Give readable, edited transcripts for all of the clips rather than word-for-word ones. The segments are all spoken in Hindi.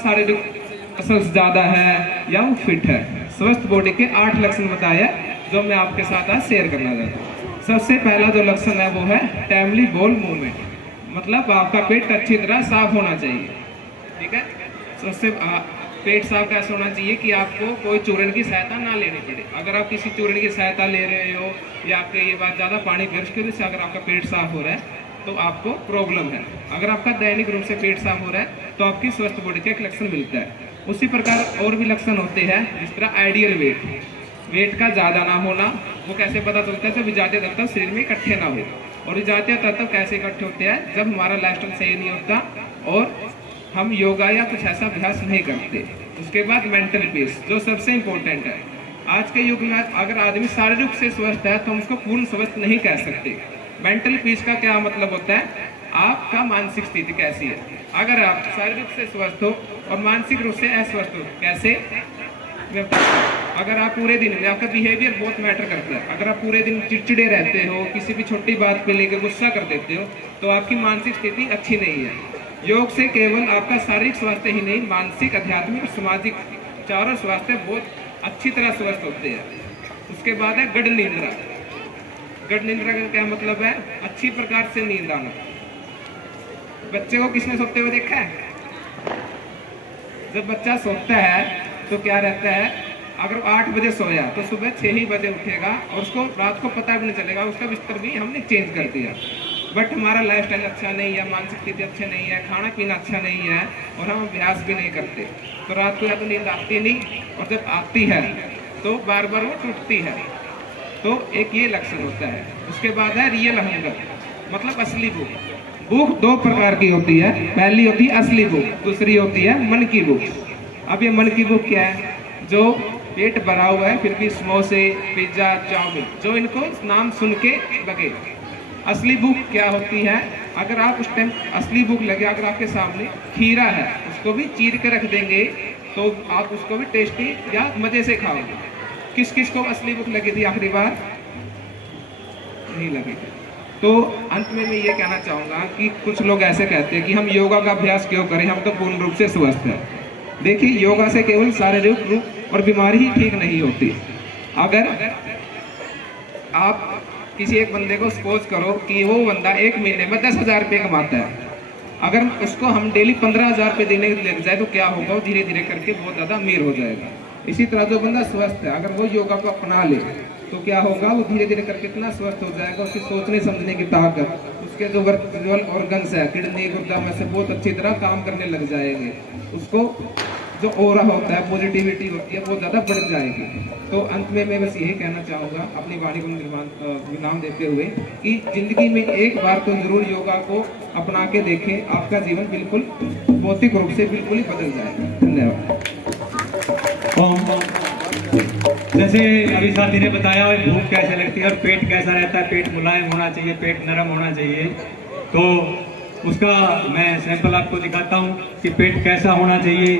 शारीरिक मसल्स ज़्यादा है या वो फिट है। स्वस्थ बॉडी के 8 लक्षण बताए जो मैं आपके साथ आज शेयर करना चाहता हूँ। सबसे पहला जो लक्षण है वो है टाइमली बॉल मूवमेंट, मतलब आपका पेट अच्छी तरह साफ होना चाहिए। ठीक है, सबसे पेट साफ कैसे होना चाहिए कि आपको कोई चूर्ण की सहायता ना लेनी पड़े। अगर आप किसी चूर्ण की सहायता ले रहे हो या आपके ये बात ज़्यादा पानी पी उसकी वजह से अगर आपका पेट साफ हो रहा है तो आपको प्रॉब्लम है। अगर आपका दैनिक रूप से पेट साफ हो रहा है तो आपकी स्वस्थ बॉडी का एक लक्षण मिलता है। उसी प्रकार और भी लक्षण होते हैं, जिस तरह आइडियल वेट का ज़्यादा ना होना। वो कैसे पता चलता है? जब विजातीय तत्व शरीर में इकट्ठे ना हो। और विजातीय तत्व कैसे इकट्ठे होते हैं? जब हमारा लाइफस्टाइल सही नहीं होता और हम योगा या कुछ ऐसा अभ्यास नहीं करते। उसके बाद मेंटल पीस जो सबसे इम्पोर्टेंट है। आज के युग में अगर आदमी शारीरिक रूप से स्वस्थ है तो हम उसको पूर्ण स्वस्थ नहीं कह सकते। मेंटल पीस का क्या मतलब होता है? आपका मानसिक स्थिति कैसी है। अगर आप शारीरिक रूप से स्वस्थ हो और मानसिक रूप से अस्वस्थ हो, कैसे? अगर आप पूरे दिन में आपका बिहेवियर बहुत मैटर करता है। अगर आप पूरे दिन चिड़चिड़े रहते हो, किसी भी छोटी बात पे लेकर गुस्सा कर देते हो तो आपकी मानसिक स्थिति अच्छी नहीं है। योग से केवल आपका शारीरिक स्वास्थ्य ही नहीं, मानसिक, आध्यात्मिक और सामाजिक चारों स्वास्थ्य बहुत अच्छी तरह स्वस्थ होते हैं। उसके बाद है गढ़ निद्रा। गढ़ निद्रा का क्या मतलब है? अच्छी प्रकार से नींद आना। बच्चे को किसने सोते हुए देखा है? जब बच्चा सोता है तो क्या रहता है, अगर 8 बजे सोया तो सुबह 6 ही बजे उठेगा और उसको रात को पता भी नहीं चलेगा, उसका बिस्तर भी हमने चेंज कर दिया। बट हमारा लाइफस्टाइल अच्छा नहीं है, मानसिक स्थिति अच्छी नहीं है, खाना पीना अच्छा नहीं है और हम अभ्यास भी नहीं करते, तो रात को या तो नींद आती नहीं और जब आती है तो बार बार वो टूटती है। तो एक ये लक्षण होता है। उसके बाद है रियल हंगर, मतलब असली भूख। भूख 2 प्रकार की होती है। पहली होती है असली भूख, दूसरी होती है मन की भूख। अब ये मन की भूख क्या है? जो पेट भरा हुआ है फिर भी समोसे, पिज्जा, चाउमीन, जो इनको नाम सुन के लगे। असली भूख क्या होती है? अगर आप उस टाइम असली भूख लगे, अगर आपके सामने खीरा है उसको भी चीर के रख देंगे तो आप उसको भी टेस्टी या मजे से खाओगे। किस किस को असली भूख लगी थी आखिरी बार? नहीं लगी। तो अंत में मैं ये कहना चाहूँगा कि कुछ लोग ऐसे कहते हैं कि हम योगा का अभ्यास क्यों करें, हम तो पूर्ण रूप से स्वस्थ हैं। देखिए, योगा से केवल शारीरिक रूप और बीमारी ही ठीक नहीं होती। अगर आप किसी एक बंदे को सपोज करो कि वो बंदा 1 महीने में 10,000 रुपये कमाता है, अगर उसको हम डेली 15,000 रुपये देने लग जाए तो क्या होगा? वो धीरे धीरे करके बहुत ज़्यादा अमीर हो जाएगा। इसी तरह जो बंदा स्वस्थ है, अगर वो योगा को अपना ले तो क्या होगा? वो धीरे धीरे करके इतना स्वस्थ हो जाएगा, उसकी सोचने समझने की ताकत, उसके जो वर्चुअल ऑर्गन्स है, किडनी, गुर्दा में से बहुत अच्छी तरह काम करने लग जाएंगे। उसको जो ऑरा होता है, पॉजिटिविटी होती है, वो ज़्यादा बढ़ जाएगी। तो अंत में मैं बस यही कहना चाहूँगा अपनी वाणी को विराम देते हुए कि ज़िंदगी में एक बार तो ज़रूर योगा को अपना के देखें, आपका जीवन बिल्कुल भौतिक रूप से बिल्कुल ही बदल जाएगा। धन्यवाद। जैसे अभी साथी ने बताया भूख कैसे लगती है और पेट कैसा रहता है, पेट मुलायम होना चाहिए, पेट नरम होना चाहिए, तो उसका मैं सैंपल आपको दिखाता हूँ कि पेट कैसा होना चाहिए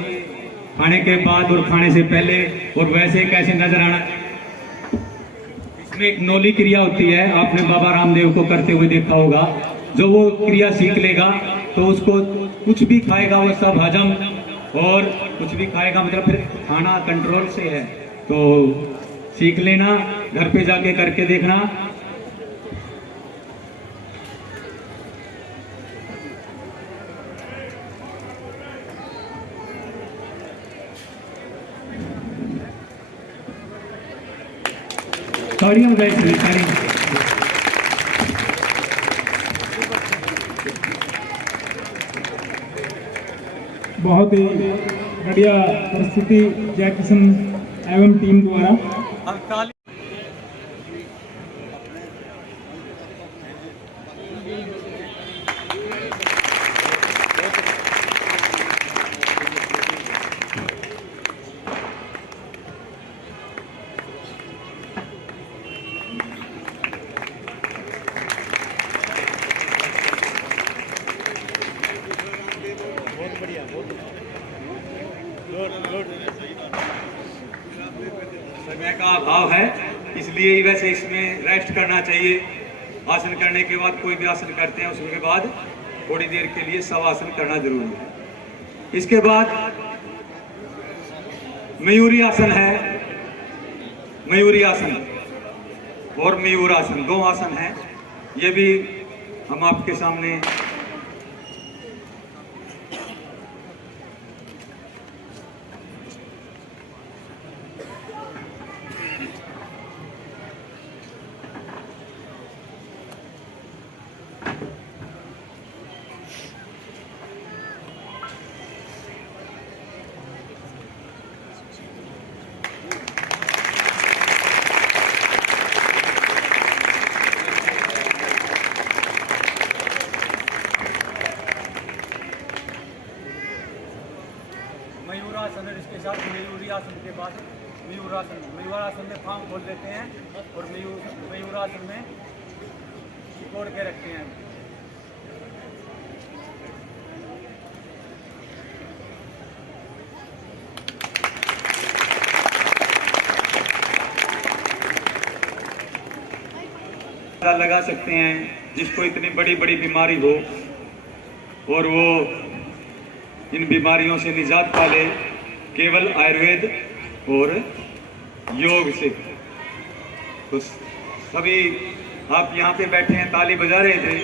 खाने के बाद और खाने से पहले, और वैसे कैसे नजर आना। इसमें एक नौली क्रिया होती है, आपने बाबा रामदेव को करते हुए देखा होगा। जो वो क्रिया सीख लेगा तो उसको कुछ भी खाएगा वो सब हजम, और कुछ भी खाएगा मतलब फिर खाना कंट्रोल से है। तो सीख लेना, घर पे जाके करके देखना। ताड़ियां बजाइए, ताड़ियां। बहुत ही बढ़िया परिस्थिति जय किशन एवं टीम द्वारा। समय का अभाव है, इसलिए वैसे इसमें रेस्ट करना चाहिए। आसन करने के बाद कोई भी आसन करते हैं उसके बाद थोड़ी देर के लिए शवासन करना जरूरी है। इसके बाद मयूरी आसन है, मयूरी आसन और मयूर आसन, 2 आसन है। ये भी हम आपके सामने मयूरासन है। इसके साथ मयूरी आसन के बाद मयूरासन, मयूरासन में पाँव खोल देते हैं और मयूरासन में सिकोड़ के रखते हैं। लगा सकते हैं जिसको इतनी बड़ी बड़ी बीमारी हो और वो इन बीमारियों से निजात पा ले, केवल आयुर्वेद और योग से। तो सभी आप यहाँ पे बैठे हैं, ताली बजा रहे थे,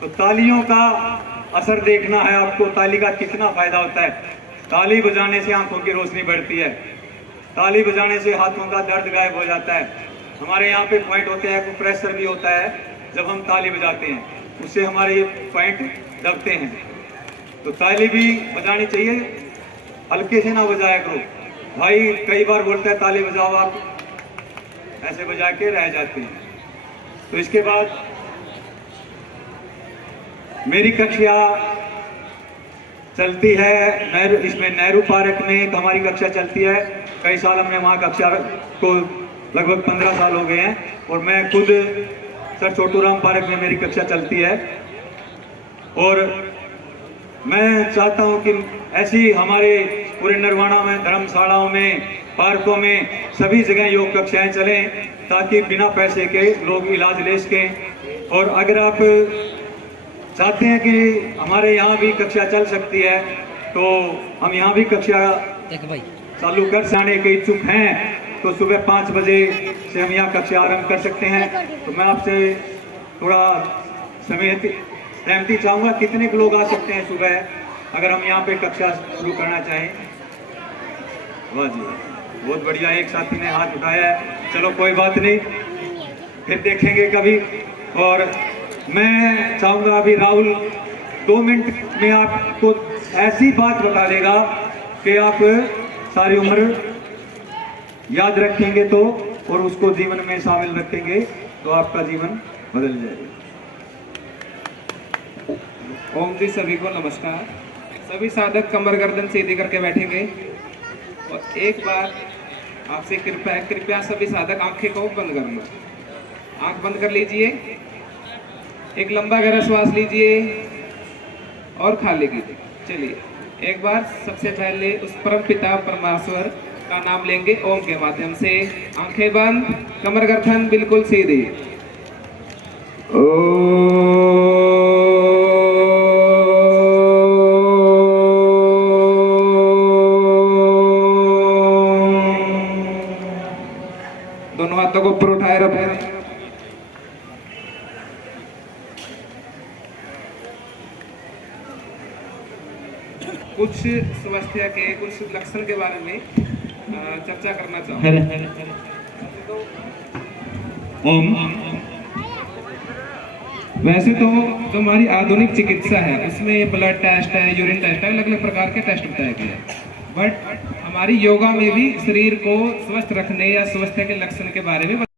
तो तालियों का असर देखना है आपको, ताली का कितना फायदा होता है। ताली बजाने से आंखों की रोशनी बढ़ती है, ताली बजाने से हाथों का दर्द गायब हो जाता है। हमारे यहाँ पे पॉइंट होते हैं, प्रेशर भी होता है जब हम ताली बजाते हैं, उससे हमारे ये पॉइंट दबते हैं। तो ताली भी बजानी चाहिए, हल्के से ना बजाया करो। भाई कई बार बोलता है ताली बजाओ, आप ऐसे बजा के रह जाते हैं। तो इसके बाद मेरी कक्षा चलती है इसमें नेहरू पार्क में एक हमारी कक्षा चलती है। कई साल हमने वहाँ कक्षा को, लगभग 15 साल हो गए हैं, और मैं खुद सर छोटू राम पार्क में मेरी कक्षा चलती है। और मैं चाहता हूं कि ऐसी हमारे पूरे नरवाना में, धर्मशालाओं में, पार्कों में, सभी जगह योग कक्षाएं चलें, ताकि बिना पैसे के लोग इलाज ले सकें। और अगर आप चाहते हैं कि हमारे यहाँ भी कक्षा चल सकती है, तो हम यहाँ भी कक्षा चालू कर जाने के इच्छुक हैं। तो सुबह 5 बजे से हम यहाँ कक्षा आरंभ कर सकते हैं। तो मैं आपसे थोड़ा सहमति चाहूँगा, कितने लोग आ सकते हैं सुबह अगर हम यहाँ पे कक्षा शुरू करना चाहें? वाह जी, बहुत बढ़िया, एक साथी ने हाथ उठाया है। चलो कोई बात नहीं, फिर देखेंगे कभी। और मैं चाहूँगा अभी राहुल 2 मिनट में आपको ऐसी बात बता देगा कि आप सारी उम्र याद रखेंगे तो, और उसको जीवन में शामिल रखेंगे तो आपका जीवन बदल जाएगा। ओम जी, सभी को नमस्कार। सभी साधक कमर गर्दन सीधी करके बैठेंगे। और एक बार आपसे कृपया सभी साधक आंखें को बंद करना। आंख बंद कर लीजिए, एक लंबा गहरा श्वास लीजिए और खाली कीजिए। चलिए एक बार सबसे पहले उस परम पिता परमेश्वर का नाम लेंगे ओम के माध्यम से। आंखें बंद, कमर गर्दन बिल्कुल सीधी। दोनों हाथों को ऊपर उठाए रखें। कुछ समस्या के, कुछ लक्षण के बारे में चर्चा करना चाहूँगा। वैसे तो जो हमारी आधुनिक चिकित्सा है उसमें ब्लड टेस्ट है, यूरिन टेस्ट है, अलग अलग प्रकार के टेस्ट बताए गए हैं। बट हमारी योगा में भी शरीर को स्वस्थ रखने या स्वास्थ्य के लक्षण के बारे में